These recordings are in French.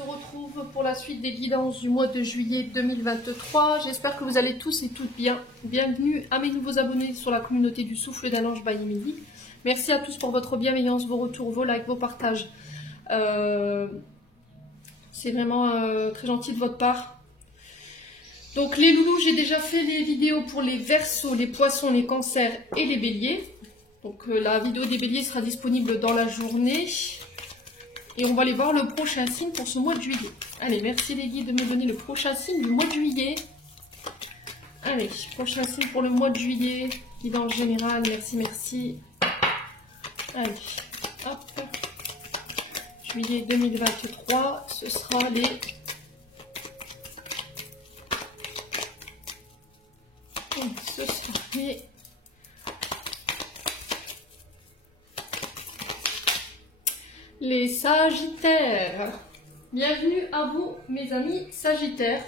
se retrouve pour la suite des guidances du mois de juillet 2023. J'espère que vous allez tous et toutes bien. Bienvenue à mes nouveaux abonnés sur la communauté du Souffle d'un Ange by Emily. Merci à tous pour votre bienveillance, vos retours, vos likes, vos partages. C'est vraiment très gentil de votre part. Donc les loulous, j'ai déjà fait les vidéos pour les Verseaux, les Poissons, les Cancers et les Béliers. Donc la vidéo des Béliers sera disponible dans la journée. Et on va aller voir le prochain signe pour ce mois de juillet. Allez, merci les guides de me donner le prochain signe du mois de juillet. Allez, prochain signe pour le mois de juillet. Guidance générale, merci, merci. Allez, hop. Juillet 2023, ce sera les... Ce sera les Sagittaires. Bienvenue à vous mes amis Sagittaires.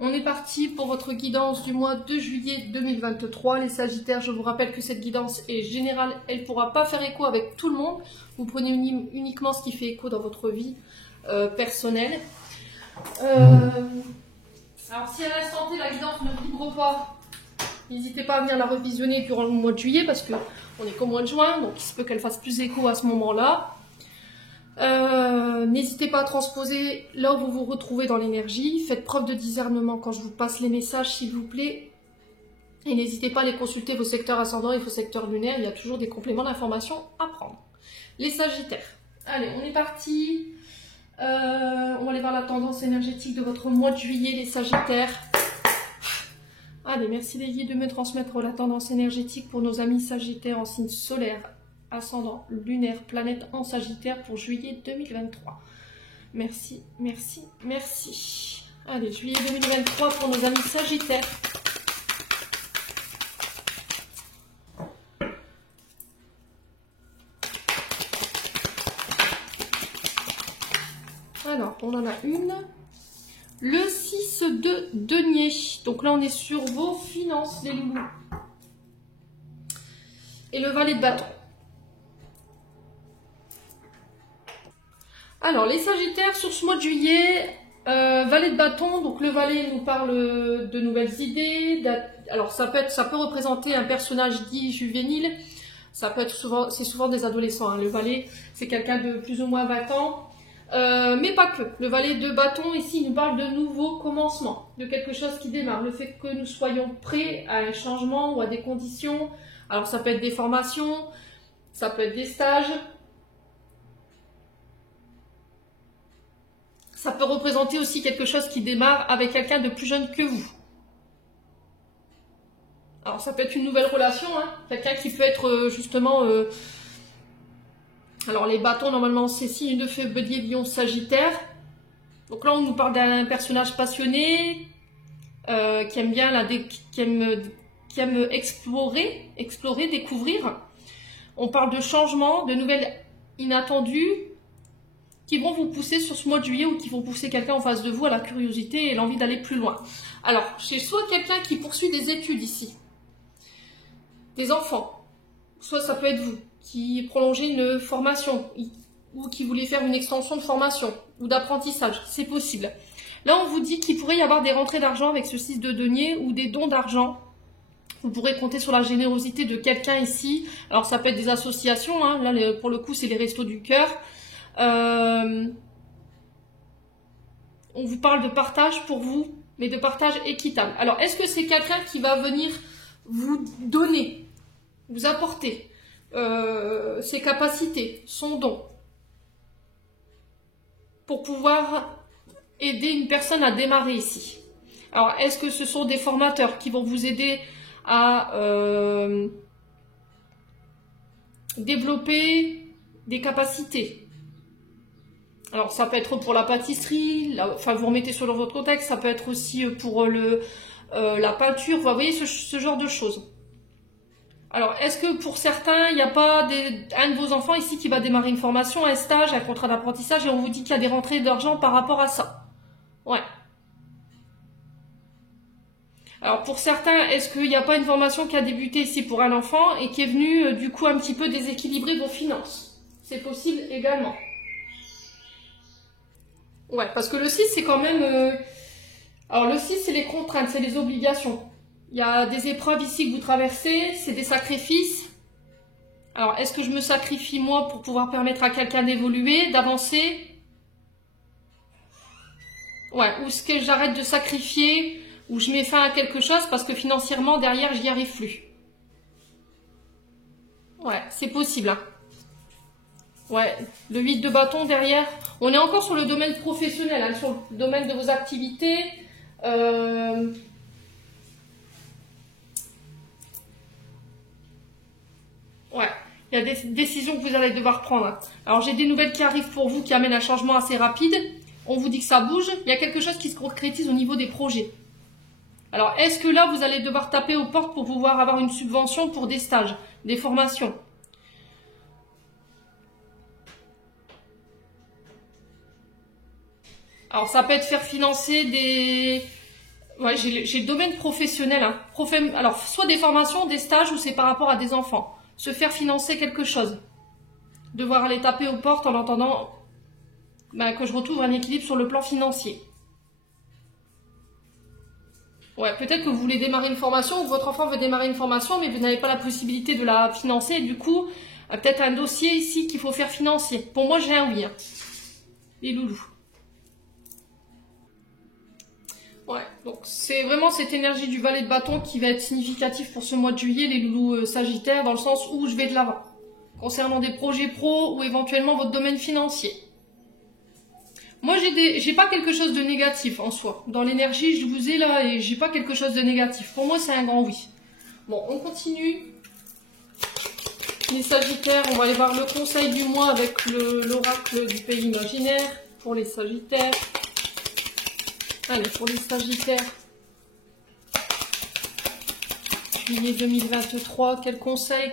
On est parti pour votre guidance du mois de juillet 2023. Les Sagittaires, je vous rappelle que cette guidance est générale. Elle ne pourra pas faire écho avec tout le monde. Vous prenez uniquement ce qui fait écho dans votre vie personnelle. Alors si à l'instant T la guidance ne vibre pas, n'hésitez pas à venir la revisionner durant le mois de juillet parce qu'on est qu'au mois de juin, donc il se peut qu'elle fasse plus écho à ce moment-là. N'hésitez pas à transposer là où vous vous retrouvez dans l'énergie. Faites preuve de discernement quand je vous passe les messages, s'il vous plaît. Et n'hésitez pas à aller consulter vos secteurs ascendants et vos secteurs lunaires. Il y a toujours des compléments d'informations à prendre. Les Sagittaires. Allez, on est parti. On va aller voir la tendance énergétique de votre mois de juillet, les Sagittaires. Allez, merci les guides de me transmettre la tendance énergétique pour nos amis Sagittaires en signe solaire, ascendant, lunaire, planète en Sagittaire pour juillet 2023. Merci, merci, merci. Allez, juillet 2023 pour nos amis Sagittaires. Alors, on en a une. Le 6 de denier. Donc là, on est sur vos finances, les loulous. Et le valet de bâton. Alors, les Sagittaires, sur ce mois de juillet, valet de bâton. Donc, le valet nous parle de nouvelles idées. Alors, ça peut représenter un personnage dit juvénile. Ça peut être souvent, c'est souvent des adolescents. Hein. Le valet, c'est quelqu'un de plus ou moins 20 ans. Mais pas que. Le valet de bâton, ici, il nous parle de nouveaux commencements, de quelque chose qui démarre. Le fait que nous soyons prêts à un changement ou à des conditions. Alors, ça peut être des formations, ça peut être des stages. Ça peut représenter aussi quelque chose qui démarre avec quelqu'un de plus jeune que vous. Alors, ça peut être une nouvelle relation, hein. Quelqu'un qui peut être justement... Alors, les bâtons, normalement, c'est signe de feu, bélier, lion, sagittaire. Donc là, on nous parle d'un personnage passionné, qui aime bien, qui aime explorer, découvrir. On parle de changements, de nouvelles inattendues, qui vont vous pousser sur ce mois de juillet ou qui vont pousser quelqu'un en face de vous à la curiosité et l'envie d'aller plus loin. Alors, chez soit quelqu'un qui poursuit des études ici, des enfants, soit ça peut être vous, qui prolongez une formation ou qui voulait faire une extension de formation ou d'apprentissage, c'est possible. Là, on vous dit qu'il pourrait y avoir des rentrées d'argent avec ce 6 de denier ou des dons d'argent. Vous pourrez compter sur la générosité de quelqu'un ici. Alors, ça peut être des associations. Hein. Là, pour le coup, c'est les Restos du Cœur. On vous parle de partage pour vous, mais de partage équitable. Alors, est-ce que c'est quelqu'un qui va venir vous donner, vous apporter ses capacités, son don, pour pouvoir aider une personne à démarrer ici? Alors, est-ce que ce sont des formateurs qui vont vous aider à développer des capacités? Alors, ça peut être pour la pâtisserie, enfin, vous remettez selon votre contexte, ça peut être aussi pour la peinture, vous voyez ce genre de choses. Alors, est-ce que pour certains, il n'y a pas un de vos enfants ici qui va démarrer une formation, un stage, un contrat d'apprentissage et on vous dit qu'il y a des rentrées d'argent par rapport à ça? Ouais. Alors, pour certains, est-ce qu'il n'y a pas une formation qui a débuté ici pour un enfant et qui est venue, du coup, un petit peu déséquilibrer vos finances? C'est possible également. Ouais, parce que le 6, c'est quand même... Alors le 6, c'est les contraintes, c'est les obligations. Il y a des épreuves ici que vous traversez, c'est des sacrifices. Alors, est-ce que je me sacrifie moi pour pouvoir permettre à quelqu'un d'évoluer, d'avancer? Ouais, ou est-ce que j'arrête de sacrifier, ou je mets fin à quelque chose parce que financièrement, derrière, j'y arrive plus? Ouais, c'est possible, hein. Ouais, le 8 de bâton derrière. On est encore sur le domaine professionnel, hein, sur le domaine de vos activités. Ouais, il y a des décisions que vous allez devoir prendre, hein. Alors, j'ai des nouvelles qui arrivent pour vous qui amènent un changement assez rapide. On vous dit que ça bouge. Il y a quelque chose qui se concrétise au niveau des projets. Alors, est-ce que là, vous allez devoir taper aux portes pour pouvoir avoir une subvention pour des stages, des formations? Alors, ça peut être faire financer des... Ouais, j'ai le domaine professionnel, hein. Alors, soit des formations, des stages, ou c'est par rapport à des enfants. Se faire financer quelque chose. Devoir aller taper aux portes en entendant que je retrouve un équilibre sur le plan financier. Ouais, peut-être que vous voulez démarrer une formation, ou que votre enfant veut démarrer une formation, mais vous n'avez pas la possibilité de la financer. Et du coup, peut-être un dossier ici qu'il faut faire financer. Pour moi, j'ai un oui, hein. Les loulous. Ouais, donc c'est vraiment cette énergie du valet de bâton qui va être significative pour ce mois de juillet, les loulous sagittaires, dans le sens où je vais de l'avant. Concernant des projets pro ou éventuellement votre domaine financier. Moi, j'ai pas quelque chose de négatif en soi. Dans l'énergie, je vous ai là et j'ai pas quelque chose de négatif. Pour moi, c'est un grand oui. Bon, on continue. Les sagittaires, on va aller voir le conseil du mois avec l'oracle du pays imaginaire pour les sagittaires. Allez, pour les sagittaires, juillet 2023, quel conseil?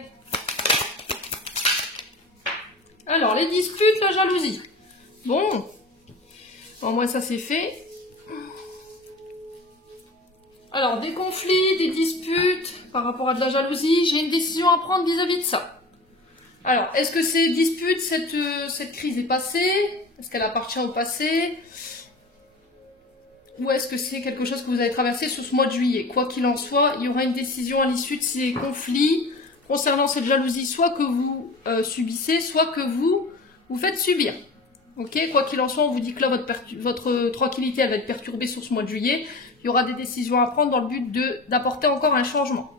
Alors, les disputes, la jalousie. Bon, au moins ça c'est fait. Alors, des conflits, des disputes par rapport à de la jalousie, j'ai une décision à prendre vis-à-vis de ça. Alors, est-ce que ces disputes, cette crise est passée? Est-ce qu'elle appartient au passé? Ou est-ce que c'est quelque chose que vous avez traversé sur ce mois de juillet? Quoi qu'il en soit, il y aura une décision à l'issue de ces conflits concernant cette jalousie, soit que vous subissez, soit que vous faites subir. Ok, quoi qu'il en soit, on vous dit que là, votre tranquillité, elle va être perturbée sur ce mois de juillet. Il y aura des décisions à prendre dans le but d'apporter encore un changement.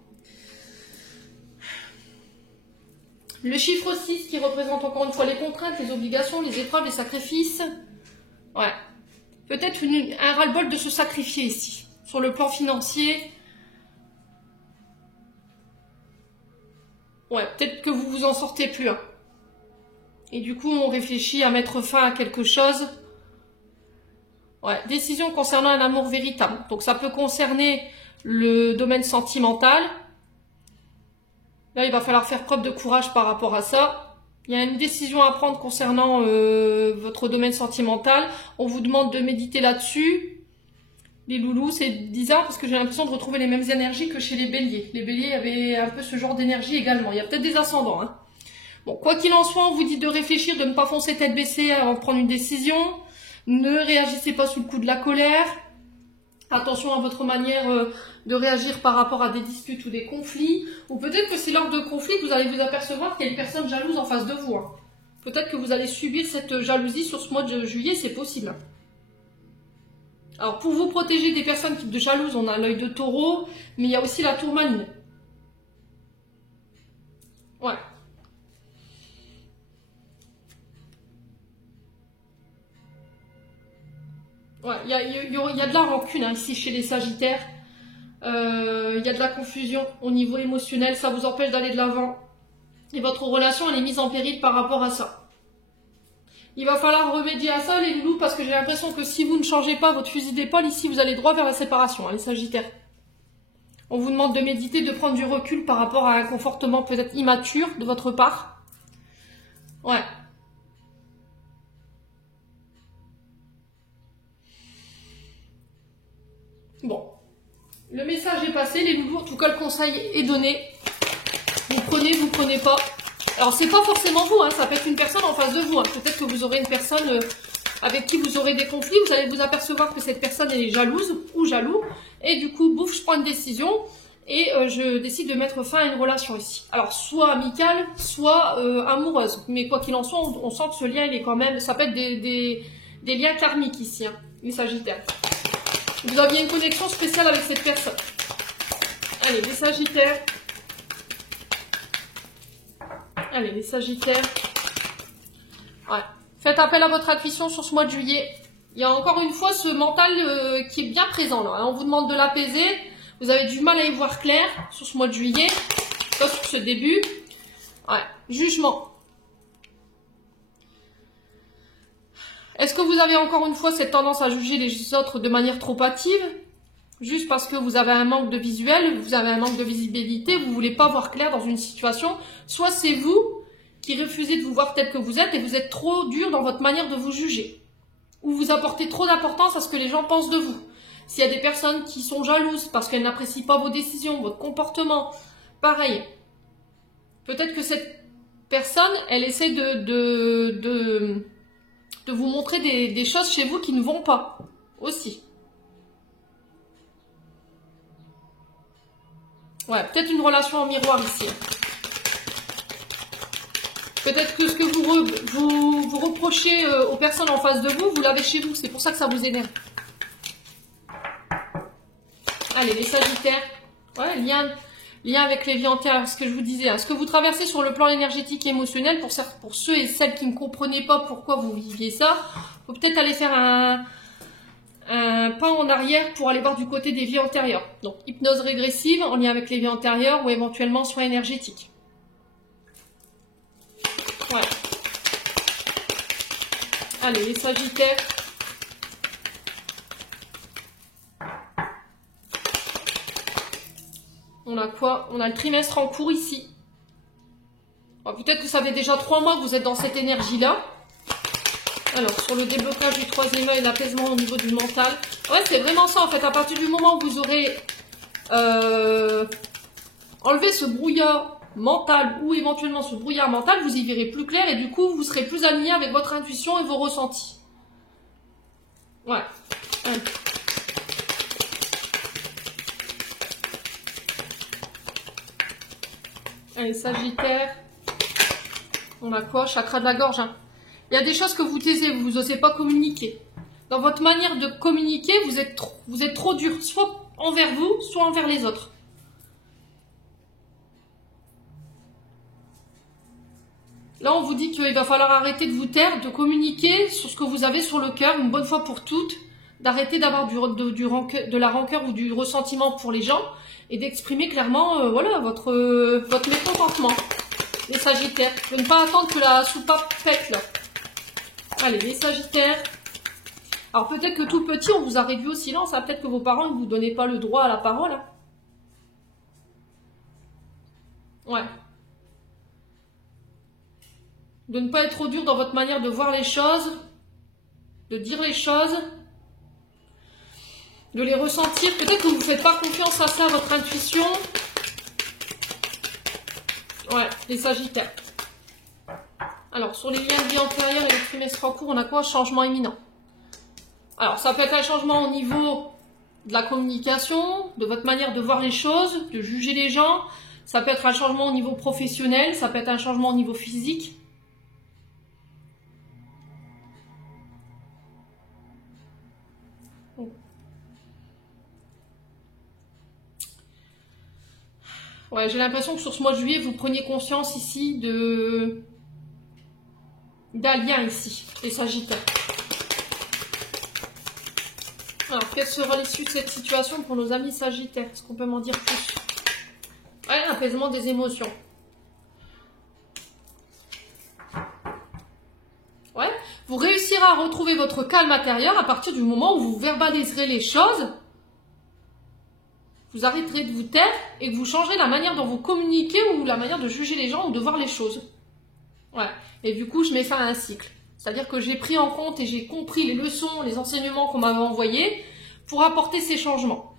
Le chiffre 6 qui représente encore une fois les contraintes, les obligations, les épreuves, les sacrifices. Ouais. Peut-être un ras-le-bol de se sacrifier ici. Sur le plan financier. Ouais, peut-être que vous vous en sortez plus, hein. Et du coup, on réfléchit à mettre fin à quelque chose. Ouais, décision concernant un amour véritable. Donc ça peut concerner le domaine sentimental. Là, il va falloir faire preuve de courage par rapport à ça. Il y a une décision à prendre concernant votre domaine sentimental. On vous demande de méditer là-dessus. Les loulous, c'est bizarre parce que j'ai l'impression de retrouver les mêmes énergies que chez les béliers. Les béliers avaient un peu ce genre d'énergie également. Il y a peut-être des ascendants, hein. Bon, quoi qu'il en soit, on vous dit de réfléchir, de ne pas foncer tête baissée avant de prendre une décision. Ne réagissez pas sous le coup de la colère. Attention à votre manière de réagir par rapport à des disputes ou des conflits. Ou peut-être que c'est lors de conflits que vous allez vous apercevoir qu'il y a une personne jalouse en face de vous, hein. Peut-être que vous allez subir cette jalousie sur ce mois de juillet, c'est possible. Alors, pour vous protéger des personnes de jalouses, on a l'œil de taureau, mais il y a aussi la tourmaline. Ouais. Ouais, il y a de la rancune, hein, ici chez les sagittaires. Il y a de la confusion au niveau émotionnel, ça vous empêche d'aller de l'avant. Et votre relation, elle est mise en péril par rapport à ça. Il va falloir remédier à ça, les loulous, parce que j'ai l'impression que si vous ne changez pas votre fusil d'épaule, ici, vous allez droit vers la séparation, hein, les sagittaires. On vous demande de méditer, de prendre du recul par rapport à un comportement peut-être immature de votre part. Ouais. Bon. Le message est passé, les loulous, en tout cas le conseil est donné. Vous prenez pas. Alors c'est pas forcément vous, hein, ça peut être une personne en face de vous, hein. Peut-être que vous aurez une personne avec qui vous aurez des conflits, vous allez vous apercevoir que cette personne elle est jalouse ou jaloux, et du coup, bouf, je prends une décision, et je décide de mettre fin à une relation ici. Alors, soit amicale, soit amoureuse, mais quoi qu'il en soit, on sent que ce lien, il est quand même, ça peut être des liens karmiques ici, hein, les Sagittaires. Vous aviez une connexion spéciale avec cette personne. Allez, les Sagittaires. Allez, les Sagittaires. Ouais. Faites appel à votre intuition sur ce mois de juillet. Il y a encore une fois ce mental qui est bien présent là. On vous demande de l'apaiser. Vous avez du mal à y voir clair sur ce mois de juillet. Pas sur ce début. Ouais. Jugement. Est-ce que vous avez encore une fois cette tendance à juger les autres de manière trop hâtive? Juste parce que vous avez un manque de visuel, vous avez un manque de visibilité, vous ne voulez pas voir clair dans une situation. Soit c'est vous qui refusez de vous voir tel que vous êtes et vous êtes trop dur dans votre manière de vous juger. Ou vous apportez trop d'importance à ce que les gens pensent de vous. S'il y a des personnes qui sont jalouses parce qu'elles n'apprécient pas vos décisions, votre comportement, pareil. Peut-être que cette personne, elle essaie de vous montrer des choses chez vous qui ne vont pas aussi. Ouais, peut-être une relation en miroir ici. Peut-être que ce que vous reprochez aux personnes en face de vous, vous l'avez chez vous. C'est pour ça que ça vous énerve. Allez, les Sagittaires. Ouais, lien avec les vies antérieures, ce que je vous disais. Hein. Ce que vous traversez sur le plan énergétique et émotionnel, pour ceux et celles qui ne comprenaient pas pourquoi vous viviez ça, faut peut-être aller faire un pas en arrière pour aller voir du côté des vies antérieures. Donc, hypnose régressive en lien avec les vies antérieures ou éventuellement soins énergétiques. Voilà. Allez, les Sagittaires. On a quoi? On a le trimestre en cours ici. Peut-être que ça fait déjà 3 mois que vous êtes dans cette énergie-là. Alors, sur le déblocage du troisième œil, l'apaisement au niveau du mental. Ouais, c'est vraiment ça, en fait. À partir du moment où vous aurez enlevé ce brouillard mental ou éventuellement ce brouillard mental, vous y verrez plus clair et du coup, vous serez plus aligné avec votre intuition et vos ressentis. Ouais. Allez, Sagittaire. On a quoi? Chakra de la gorge, hein. Il y a des choses que vous taisez, vous n'osez pas communiquer. Dans votre manière de communiquer, vous êtes trop dur, soit envers vous, soit envers les autres. Là, on vous dit qu'il va falloir arrêter de vous taire, de communiquer sur ce que vous avez sur le cœur, une bonne fois pour toutes, d'arrêter d'avoir de la rancœur ou du ressentiment pour les gens, et d'exprimer clairement voilà, votre mécontentement. Les Sagittaires, de ne pas attendre que la soupape pète là. Allez, les Sagittaires. Alors peut-être que tout petit, on vous a réduit au silence. Hein. Peut-être que vos parents ne vous donnaient pas le droit à la parole. Hein. Ouais. De ne pas être trop dur dans votre manière de voir les choses, de dire les choses, de les ressentir. Peut-être que vous ne faites pas confiance à ça, à votre intuition. Ouais, les Sagittaires. Alors, sur les liens de vie antérieurs et le trimestre en cours, on a quoi? Changement imminent. Alors, ça peut être un changement au niveau de la communication, de votre manière de voir les choses, de juger les gens. Ça peut être un changement au niveau professionnel, ça peut être un changement au niveau physique. Ouais, j'ai l'impression que sur ce mois de juillet, vous preniez conscience ici d'un lien ici, les Sagittaires. Alors, quelle sera l'issue de cette situation pour nos amis Sagittaires? Est-ce qu'on peut m'en dire plus? Ouais, apaisement des émotions. Ouais, vous réussirez à retrouver votre calme intérieur à partir du moment où vous verbaliserez les choses. Vous arrêterez de vous taire et que vous changerez la manière dont vous communiquez ou la manière de juger les gens ou de voir les choses. Ouais. Et du coup, je mets fin à un cycle. C'est-à-dire que j'ai pris en compte et j'ai compris les leçons, les enseignements qu'on m'avait envoyés pour apporter ces changements.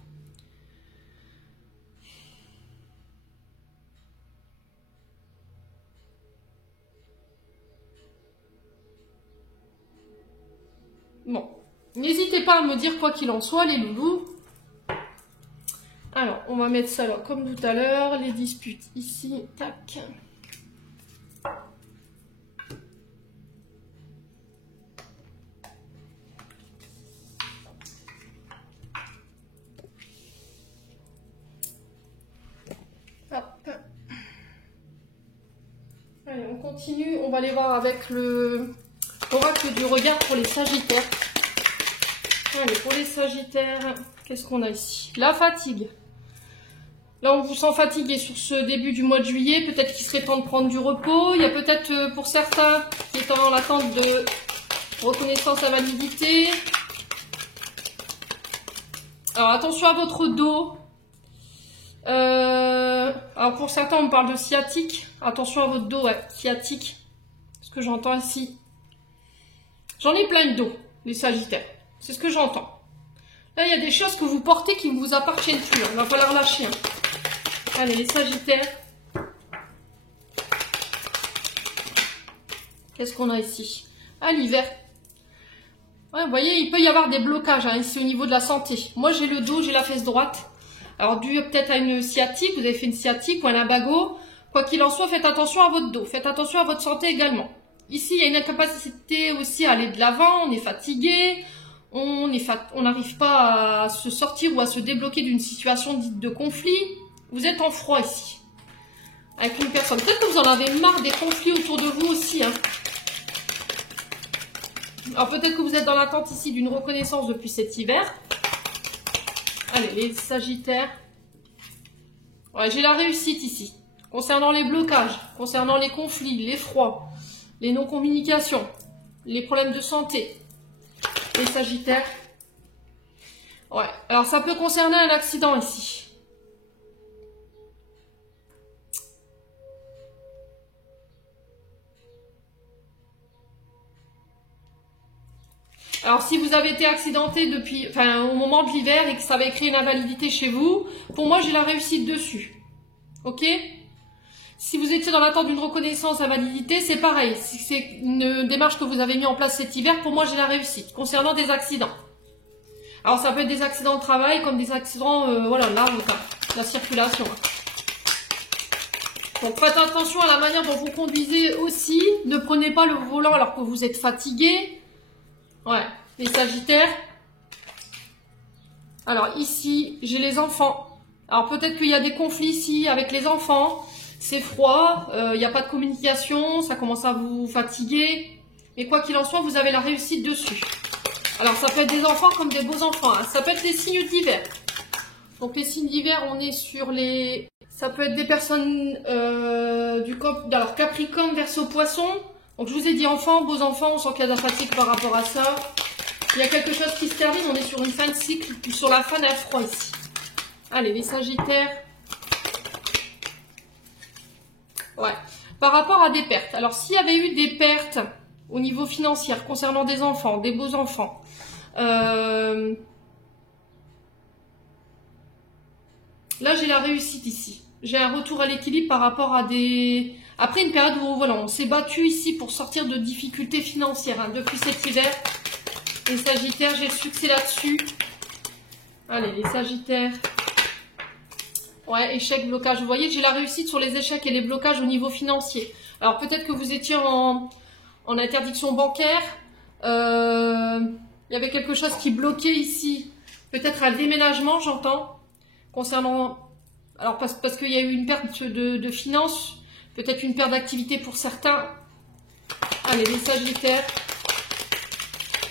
N'hésitez pas à me dire quoi qu'il en soit, les loulous. Alors, on va mettre ça là, comme tout à l'heure, les disputes ici, tac. Hop. Allez, on continue, on va aller voir avec le oracle du regard pour les sagittaires. Allez, pour les sagittaires, qu'est-ce qu'on a ici? La fatigue. Là, on vous sent fatigué sur ce début du mois de juillet. Peut-être qu'il serait temps de prendre du repos. Il y a peut-être pour certains qui est en attente de reconnaissance à validité. Alors, attention à votre dos. Alors, pour certains, on parle de sciatique. Attention à votre dos, ouais, sciatique. Ce que j'entends ici. J'en ai plein de dos, les sagittaires. C'est ce que j'entends. Là, il y a des choses que vous portez qui ne vous appartiennent plus. Il va falloir lâcher. Allez, les sagittaires. Qu'est-ce qu'on a ici? Ah, l'hiver. Ouais, vous voyez, il peut y avoir des blocages ici au niveau de la santé. Moi, j'ai le dos, j'ai la fesse droite. Alors, dû peut-être à une sciatique, vous avez fait une sciatique ou un lumbago. Quoi qu'il en soit, faites attention à votre dos. Faites attention à votre santé également. Ici, il y a une incapacité aussi à aller de l'avant. On est fatigué. On n'arrive pas à se sortir ou à se débloquer d'une situation dite de conflit. Vous êtes en froid ici. Avec une personne. Peut-être que vous en avez marre des conflits autour de vous aussi. Hein. Alors peut-être que vous êtes dans l'attente ici d'une reconnaissance depuis cet hiver. Allez, les sagittaires. Ouais, j'ai la réussite ici. Concernant les blocages, concernant les conflits, les froids, les non-communications, les problèmes de santé. Les sagittaires. Ouais, alors ça peut concerner un accident ici. Alors, si vous avez été accidenté depuis, au moment de l'hiver et que ça avait créé une invalidité chez vous, pour moi, j'ai la réussite dessus. Ok? Si vous étiez dans l'attente d'une reconnaissance à validité, c'est pareil. Si c'est une démarche que vous avez mis en place cet hiver, pour moi, j'ai la réussite. Concernant des accidents. Alors, ça peut être des accidents de travail, comme des accidents, voilà, là, la circulation. Donc, faites attention à la manière dont vous conduisez aussi. Ne prenez pas le volant alors que vous êtes fatigué. Ouais, les sagittaires. Alors ici, j'ai les enfants. Alors peut-être qu'il y a des conflits ici avec les enfants. C'est froid, il n'y a pas de communication, ça commence à vous fatiguer. Mais quoi qu'il en soit, vous avez la réussite dessus. Alors ça peut être des enfants comme des beaux enfants. Hein. Ça peut être les signes d'hiver. Donc les signes d'hiver, on est sur les... Ça peut être des personnes alors Capricorne, Verseau, Poisson. Donc je vous ai dit enfants, beaux enfants, on sent qu'il y a de la fatigue par rapport à ça. Il y a quelque chose qui se termine, on est sur une fin de cycle, puis sur la fin d'un froid ici. Allez, les sagittaires. Ouais. Par rapport à des pertes. Alors s'il y avait eu des pertes au niveau financier concernant des enfants, des beaux enfants. Là j'ai la réussite ici. J'ai un retour à l'équilibre par rapport à des... Après une période où voilà, on s'est battu ici pour sortir de difficultés financières. Hein, depuis cet hiver, les sagittaires, j'ai le succès là-dessus. Allez, les sagittaires. Ouais, échec, blocage. Vous voyez, j'ai la réussite sur les échecs et les blocages au niveau financier. Alors peut-être que vous étiez en interdiction bancaire. Il y avait quelque chose qui bloquait ici. Peut-être un déménagement, j'entends. Concernant... Alors parce qu'il y a eu une perte de finances. Peut-être une perte d'activité pour certains. Allez, les sagittaires.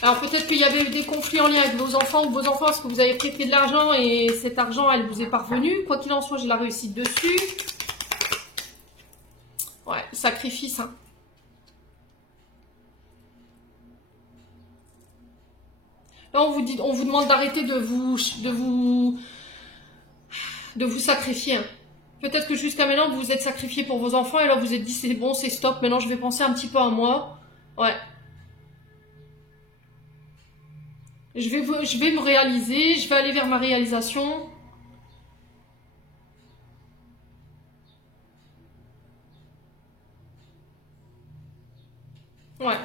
Alors peut-être qu'il y avait eu des conflits en lien avec vos enfants ou vos enfants parce que vous avez prêté de l'argent et cet argent, elle vous est parvenu. Quoi qu'il en soit, j'ai la réussite dessus. Ouais, sacrifice. Hein. Là, on vous demande d'arrêter de vous sacrifier. Hein. Peut-être que jusqu'à maintenant, vous vous êtes sacrifié pour vos enfants et là, vous vous êtes dit, c'est bon, c'est stop, maintenant, je vais penser un petit peu à moi. Ouais. Je vais me réaliser, je vais aller vers ma réalisation. Ouais.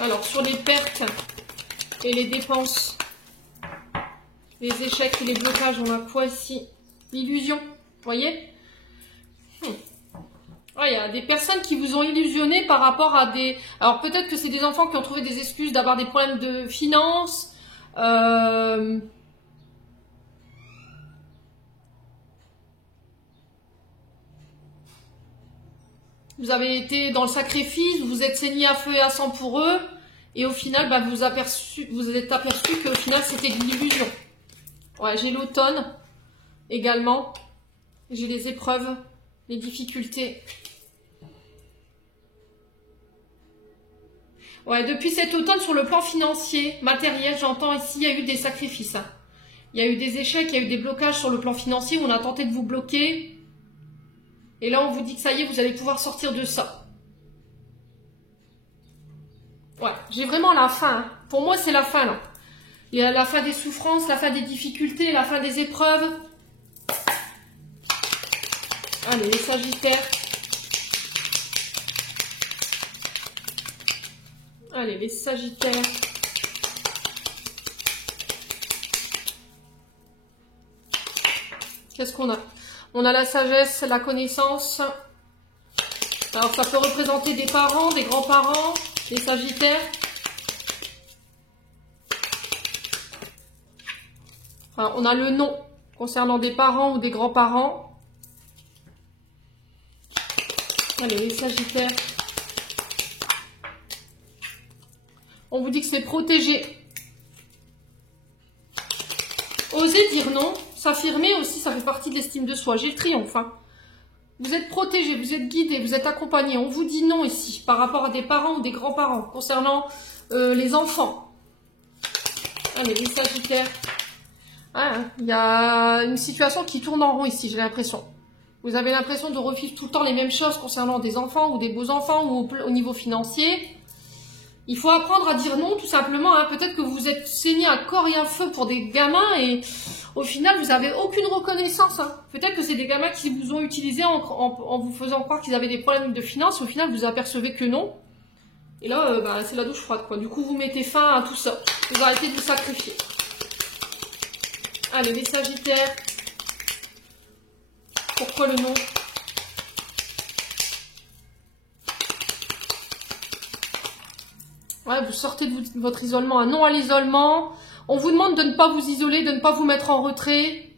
Alors, sur pertes et les dépenses. Les échecs et les blocages, on a quoi ici? L'illusion, vous voyez? Ouais, il y a des personnes qui vous ont illusionné par rapport à des... Alors peut-être que c'est des enfants qui ont trouvé des excuses d'avoir des problèmes de finances. Vous avez été dans le sacrifice, vous vous êtes saigné à feu et à sang pour eux. Et au final, bah, vous êtes aperçu qu'au final, c'était de l'illusion. Ouais, j'ai l'automne également. J'ai les épreuves, les difficultés. Ouais, depuis cet automne, sur le plan financier, matériel, j'entends ici, il y a eu des sacrifices. Il y a eu des échecs, il y a eu des blocages sur le plan financier où on a tenté de vous bloquer. Et là, on vous dit que ça y est, vous allez pouvoir sortir de ça. Ouais, j'ai vraiment la fin. Hein. Pour moi, c'est la fin, là. Il y a la fin des souffrances, la fin des difficultés, la fin des épreuves. Allez, les Sagittaires. Allez, les Sagittaires. Qu'est-ce qu'on a? On a la sagesse, la connaissance. Alors, ça peut représenter des parents, des grands-parents, les Sagittaires. Enfin, on a le nom concernant des parents ou des grands-parents. Allez, les Sagittaires. On vous dit que c'est protégé. Oser dire non, s'affirmer aussi, ça fait partie de l'estime de soi. J'ai le triomphe. Hein. Vous êtes protégé, vous êtes guidé, vous êtes accompagné. On vous dit non ici, par rapport à des parents ou des grands-parents, concernant les enfants. Allez, les Sagittaires. Ah, il y a une situation qui tourne en rond ici, j'ai l'impression. Vous avez l'impression de revivre tout le temps les mêmes choses concernant des enfants ou des beaux-enfants ou au niveau financier. Il faut apprendre à dire non, tout simplement. Hein. Peut-être que vous êtes saigné à corps et à feu pour des gamins et au final, vous n'avez aucune reconnaissance. Hein. Peut-être que c'est des gamins qui vous ont utilisé en vous faisant croire qu'ils avaient des problèmes de finances. Au final, vous apercevez que non. Et là, bah, c'est la douche froide. Quoi. Du coup, vous mettez fin à tout ça. Vous arrêtez de vous sacrifier. Allez, les Sagittaires. Pourquoi le non? Ouais, vous sortez de votre isolement, un non à l'isolement. On vous demande de ne pas vous isoler, de ne pas vous mettre en retrait.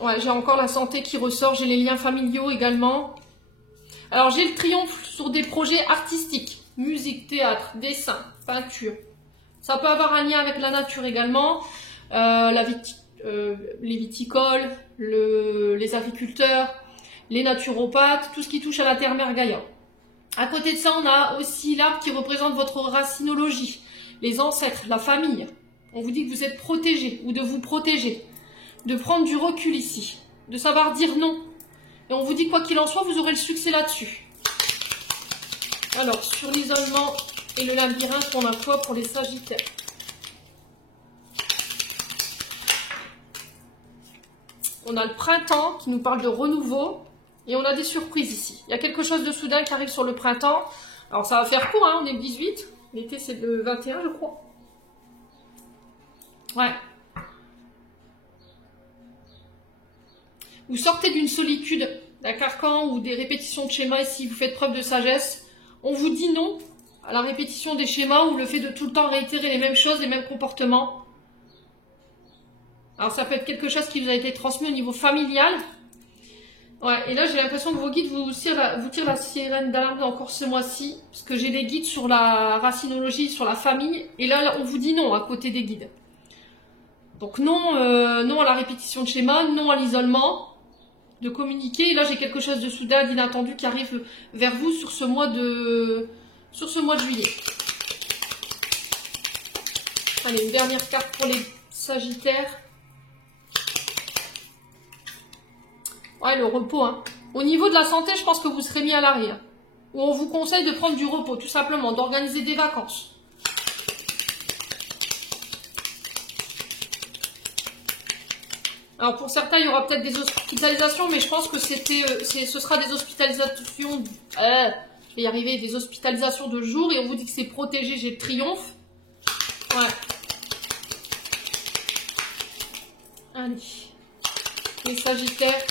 Ouais, j'ai encore la santé qui ressort, j'ai les liens familiaux également. Alors, j'ai le triomphe sur des projets artistiques. Musique, théâtre, dessin, peinture. Ça peut avoir un lien avec la nature également. Les viticoles, les agriculteurs, les naturopathes, tout ce qui touche à la terre-mère Gaïa. À côté de ça, on a aussi l'arbre qui représente votre racinologie, les ancêtres, la famille. On vous dit que vous êtes protégé ou de vous protéger, de prendre du recul ici, de savoir dire non. Et on vous dit quoi qu'il en soit, vous aurez le succès là-dessus. Alors, sur l'isolement et le labyrinthe, on a quoi pour les Sagittaires? On a le printemps qui nous parle de renouveau. Et on a des surprises ici. Il y a quelque chose de soudain qui arrive sur le printemps. Alors ça va faire court, hein, on est le 18. L'été c'est le 21 je crois. Ouais. Vous sortez d'une solitude, d'un carcan ou des répétitions de schémas ici. Vous faites preuve de sagesse. On vous dit non à la répétition des schémas ou le fait de tout le temps réitérer les mêmes choses, les mêmes comportements. Alors ça peut être quelque chose qui vous a été transmis au niveau familial. Ouais, et là j'ai l'impression que vos guides vous tirent la sirène d'alarme encore ce mois-ci, parce que j'ai des guides sur la racinologie, sur la famille, et là on vous dit non à côté des guides. Donc non, non à la répétition de schéma, non à l'isolement, de communiquer, et là j'ai quelque chose de soudain, d'inattendu qui arrive vers vous sur ce mois de juillet. Allez, une dernière carte pour les Sagittaires. Ouais, le repos. Hein. Au niveau de la santé, je pense que vous serez mis à l'arrêt. Hein. Ou on vous conseille de prendre du repos, tout simplement, d'organiser des vacances. Alors pour certains, il y aura peut-être des hospitalisations, mais je pense que ce sera des hospitalisations vais y arriver, des hospitalisations de jour, et on vous dit que c'est protégé, j'ai le triomphe. Ouais. Allez. Les Sagittaires.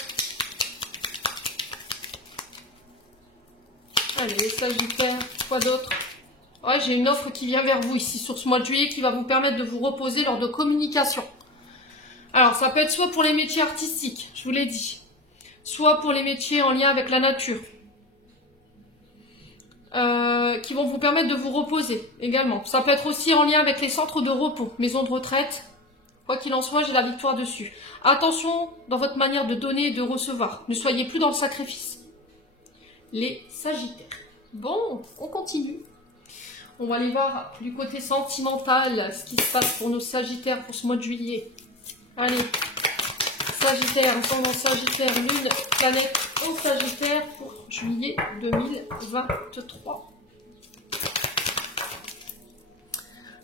Allez, les Sagittaires. Quoi d'autre? Ouais, j'ai une offre qui vient vers vous ici sur ce mois de juillet qui va vous permettre de vous reposer lors de communication. Alors, ça peut être soit pour les métiers artistiques, je vous l'ai dit, soit pour les métiers en lien avec la nature, qui vont vous permettre de vous reposer également. Ça peut être aussi en lien avec les centres de repos, maisons de retraite. Quoi qu'il en soit, j'ai la victoire dessus. Attention dans votre manière de donner et de recevoir. Ne soyez plus dans le sacrifice. Les Sagittaires. Bon, on continue. On va aller voir du côté sentimental ce qui se passe pour nos Sagittaires pour ce mois de juillet. Allez, Sagittaire, ascendant Sagittaire, lune, planète au Sagittaire pour juillet 2023.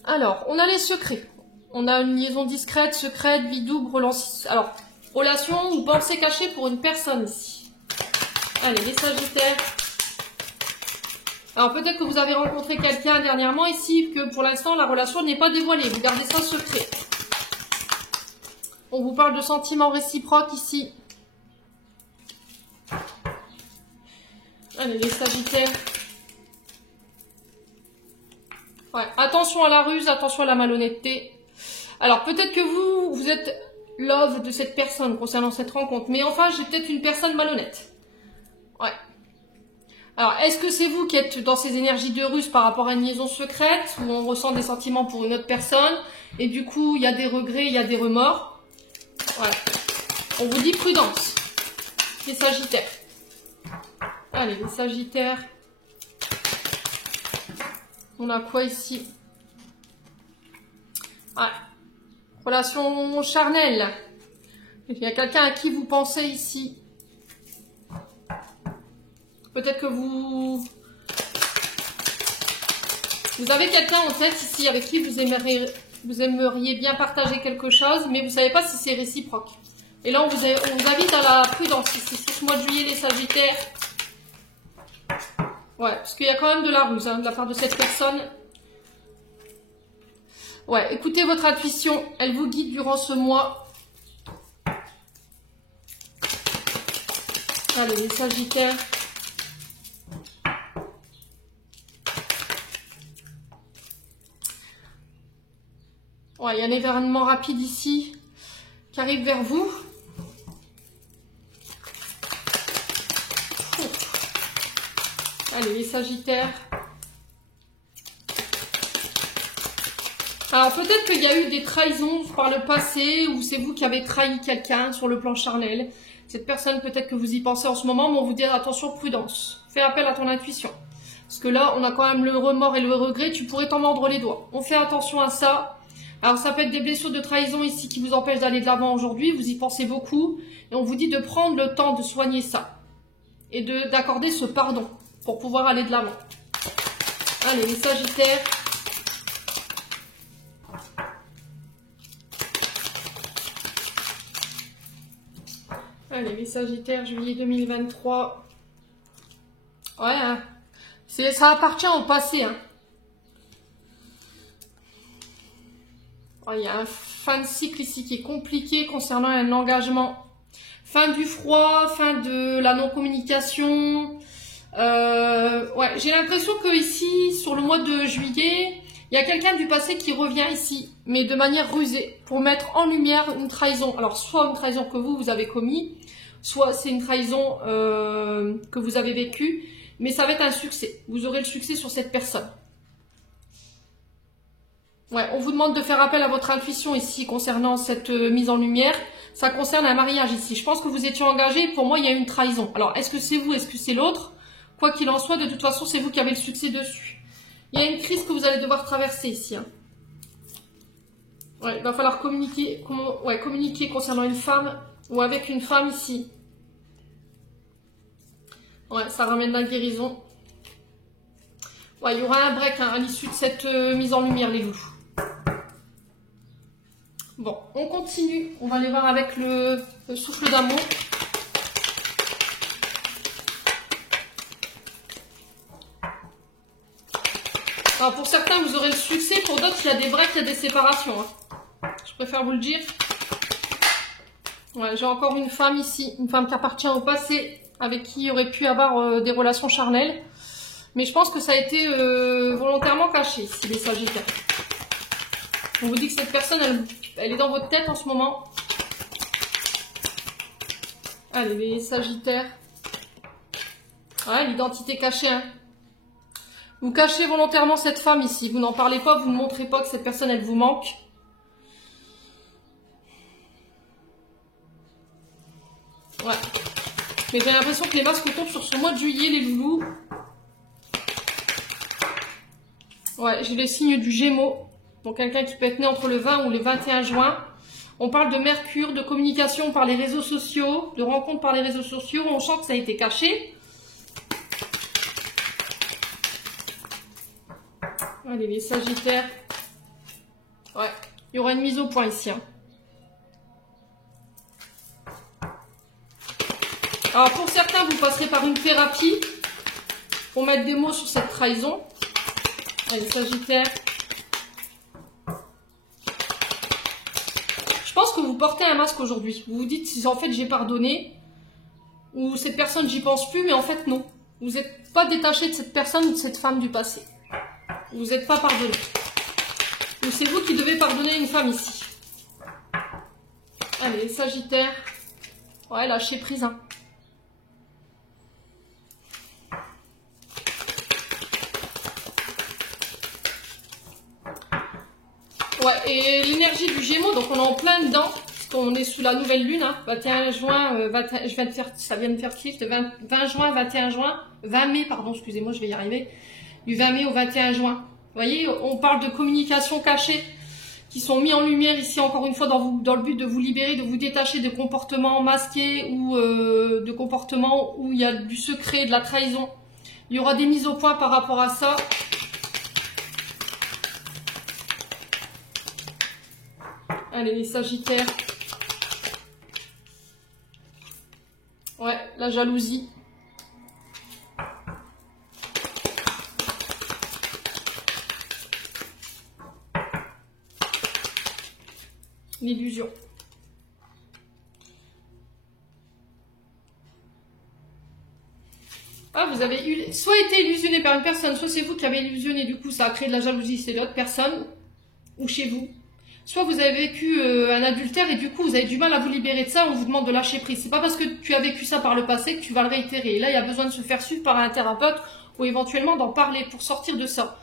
Alors, on a les secrets. On a une liaison discrète, secrète, vie double, relance. Alors, relation ou pensée cachée pour une personne ici. Allez, les Sagittaires. Alors, peut-être que vous avez rencontré quelqu'un dernièrement ici, que pour l'instant, la relation n'est pas dévoilée. Vous gardez ça secret. On vous parle de sentiments réciproques ici. Allez, les Sagittaires. Ouais, attention à la ruse, attention à la malhonnêteté. Alors, peut-être que vous êtes love de cette personne concernant cette rencontre. Mais enfin, j'ai peut-être une personne malhonnête. Ouais. Alors, est-ce que c'est vous qui êtes dans ces énergies de ruse par rapport à une liaison secrète, où on ressent des sentiments pour une autre personne, et du coup, il y a des regrets, il y a des remords? Voilà. On vous dit prudence. Les Sagittaires. Allez, les Sagittaires. On a quoi ici? Ah, relation charnelle. Il y a quelqu'un à qui vous pensez ici. Peut-être que vous avez quelqu'un en tête ici avec qui vous aimeriez bien partager quelque chose, mais vous ne savez pas si c'est réciproque. Et là, on vous invite à la prudence ici, sur ce mois de juillet, les Sagittaires. Ouais, parce qu'il y a quand même de la ruse de la part de cette personne. Ouais, écoutez votre intuition, elle vous guide durant ce mois. Allez, les Sagittaires. Ouais, il y a un événement rapide ici qui arrive vers vous. Allez, les Sagittaires. Alors, peut-être qu'il y a eu des trahisons par le passé, ou c'est vous qui avez trahi quelqu'un sur le plan charnel. Cette personne, peut-être que vous y pensez en ce moment, mais on vous dit attention, prudence. Fais appel à ton intuition. Parce que là, on a quand même le remords et le regret, tu pourrais t'en mordre les doigts. On fait attention à ça. Alors, ça peut être des blessures de trahison ici qui vous empêchent d'aller de l'avant aujourd'hui. Vous y pensez beaucoup. Et on vous dit de prendre le temps de soigner ça. Et d'accorder ce pardon pour pouvoir aller de l'avant. Allez, les Sagittaires. Allez, les Sagittaires, juillet 2023. Ouais, hein. Ça appartient au passé, hein. Il y a un fin de cycle ici qui est compliqué concernant un engagement. Fin du froid, fin de la non-communication. Ouais, j'ai l'impression que ici, sur le mois de juillet, il y a quelqu'un du passé qui revient ici, mais de manière rusée, pour mettre en lumière une trahison. Alors, soit une trahison que vous avez commise, soit c'est une trahison que vous avez vécue, mais ça va être un succès. Vous aurez le succès sur cette personne. Ouais, on vous demande de faire appel à votre intuition ici concernant cette mise en lumière. Ça concerne un mariage ici. Je pense que vous étiez engagé. Pour moi, il y a eu une trahison. Alors, est-ce que c'est vous? Est-ce que c'est l'autre? Quoi qu'il en soit, de toute façon, c'est vous qui avez le succès dessus. Il y a une crise que vous allez devoir traverser ici. Hein. Ouais, il va falloir communiquer, communiquer concernant une femme ou avec une femme ici. Ouais, ça ramène la guérison. Ouais, il y aura un break à l'issue de cette mise en lumière, les loups. Bon, on continue. On va aller voir avec le souffle d'amour. Alors, pour certains, vous aurez le succès. Pour d'autres, il y a des breaks, il y a des séparations. Hein. Je préfère vous le dire. Ouais, j'ai encore une femme ici. Une femme qui appartient au passé, avec qui il y aurait pu avoir des relations charnelles. Mais je pense que ça a été volontairement caché, ici, les Sagittaires. On vous dit que cette personne, elle est dans votre tête en ce moment. Allez, les Sagittaires. Ouais, l'identité cachée. Hein. Vous cachez volontairement cette femme ici. Vous n'en parlez pas, vous ne montrez pas que cette personne, elle vous manque. Ouais. Mais j'ai l'impression que les masques tombent sur ce mois de juillet, les loulous. Ouais, j'ai les signes du Gémeaux. Donc quelqu'un qui peut être né entre le 20 ou le 21 juin. On parle de Mercure, de communication par les réseaux sociaux, de rencontres par les réseaux sociaux. On sent que ça a été caché. Allez, les Sagittaires. Ouais, il y aura une mise au point ici. Hein. Alors, pour certains, vous passerez par une thérapie pour mettre des mots sur cette trahison. Allez, Sagittaire. Je pense que vous portez un masque aujourd'hui. Vous vous dites, si en fait j'ai pardonné, ou cette personne, j'y pense plus, mais en fait non. Vous n'êtes pas détaché de cette personne ou de cette femme du passé. Vous n'êtes pas pardonné. Ou c'est vous qui devez pardonner une femme ici. Allez, Sagittaire. Ouais, lâchez prise. Hein. Ouais, et l'énergie du Gémeaux, donc on est en plein dedans, parce qu'on est sous la nouvelle lune, hein, 21 juin, je viens de faire, ça vient de faire tilt, 20 juin, 21 juin, 20 mai, pardon, excusez-moi, je vais y arriver, du 20 mai au 21 juin. Vous voyez, on parle de communication cachée, qui sont mis en lumière ici, encore une fois, dans le but de vous libérer, de vous détacher de comportements masqués, ou de comportements où il y a du secret, de la trahison. Il y aura des mises au point par rapport à ça. Allez, les Sagittaires. Ouais, la jalousie. L'illusion. Ah, vous avez eu, soit été illusionné par une personne, soit c'est vous qui avez illusionné, du coup ça a créé de la jalousie, c'est l'autre personne, ou chez vous. Soit vous avez vécu un adultère et du coup vous avez du mal à vous libérer de ça, on vous demande de lâcher prise. C'est pas parce que tu as vécu ça par le passé que tu vas le réitérer. Et là il y a besoin de se faire suivre par un thérapeute ou éventuellement d'en parler pour sortir de ça.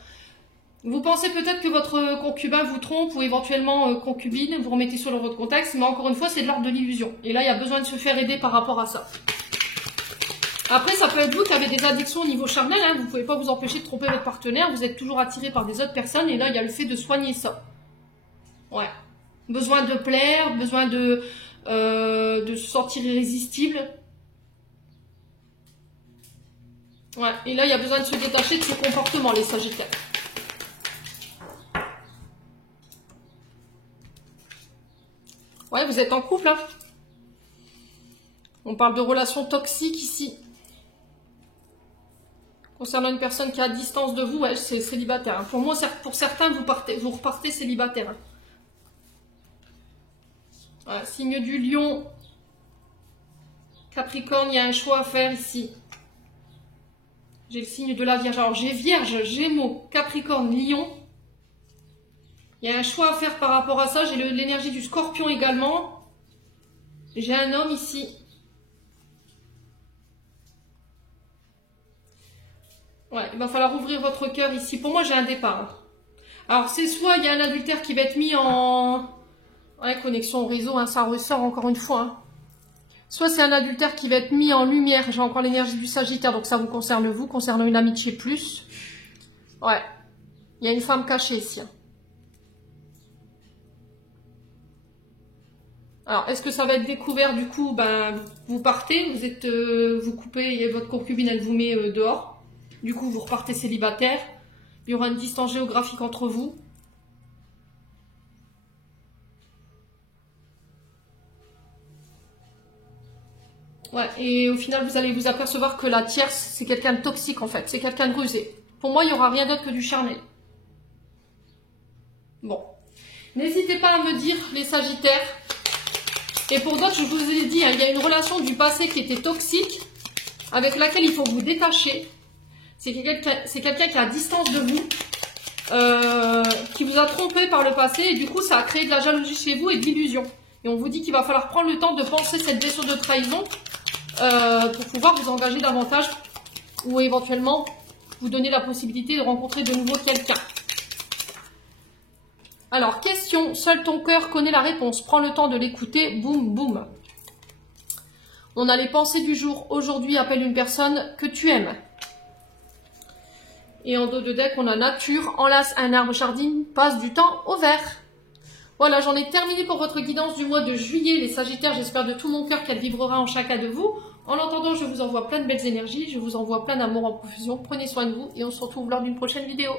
Vous pensez peut-être que votre concubin vous trompe ou éventuellement concubine, vous remettez sur votre contexte, mais encore une fois c'est de l'ordre de l'illusion. Et là il y a besoin de se faire aider par rapport à ça. Après ça peut être vous qui avez des addictions au niveau charnel, hein. Vous ne pouvez pas vous empêcher de tromper votre partenaire, vous êtes toujours attiré par des autres personnes et là il y a le fait de soigner ça. Ouais. Besoin de plaire, besoin de se sentir irrésistible. Ouais. Et là, il y a besoin de se détacher de ces comportements, les Sagittaires. Ouais, vous êtes en couple, hein. On parle de relations toxiques ici. Concernant une personne qui est à distance de vous, ouais, c'est célibataire. Hein. Pour moi, pour certains, vous repartez célibataire. Hein. Voilà, signe du Lion, Capricorne, il y a un choix à faire ici. J'ai le signe de la Vierge. Alors j'ai Vierge, Gémeaux, Capricorne, Lion. Il y a un choix à faire par rapport à ça. J'ai l'énergie du Scorpion également. J'ai un homme ici. Ouais, il va falloir ouvrir votre cœur ici. Pour moi, j'ai un départ. Alors c'est soit il y a un adultère qui va être mis en... Ouais, connexion au réseau, hein, ça ressort encore une fois. Hein. Soit c'est un adultère qui va être mis en lumière. J'ai encore l'énergie du Sagittaire, donc ça vous concerne vous, concernant une amitié plus. Ouais. Il y a une femme cachée ici. Hein. Alors, est-ce que ça va être découvert du coup, ben, vous partez, vous coupez, et votre concubine, elle vous met dehors. Du coup, vous repartez célibataire. Il y aura une distance géographique entre vous. Ouais, et au final, vous allez vous apercevoir que la tierce, c'est quelqu'un de toxique en fait. C'est quelqu'un de rusé. Pour moi, il n'y aura rien d'autre que du charnel. Bon. N'hésitez pas à me dire, les Sagittaires. Et pour d'autres, je vous ai dit, hein, il y a une relation du passé qui était toxique, avec laquelle il faut vous détacher. C'est quelqu'un qui est à distance de vous, qui vous a trompé par le passé, et du coup, ça a créé de la jalousie chez vous et de l'illusion. Et on vous dit qu'il va falloir prendre le temps de penser cette blessure de trahison pour pouvoir vous engager davantage ou éventuellement vous donner la possibilité de rencontrer de nouveau quelqu'un. Alors, question, seul ton cœur connaît la réponse. Prends le temps de l'écouter, boum, boum. On a les pensées du jour. Aujourd'hui, appelle une personne que tu aimes. Et en dos de deck, on a nature, enlace un arbre, jardine, passe du temps au vert. Voilà, j'en ai terminé pour votre guidance du mois de juillet, les Sagittaires. J'espère de tout mon cœur qu'elle vibrera en chacun de vous. En attendant, je vous envoie plein de belles énergies, je vous envoie plein d'amour en profusion. Prenez soin de vous et on se retrouve lors d'une prochaine vidéo.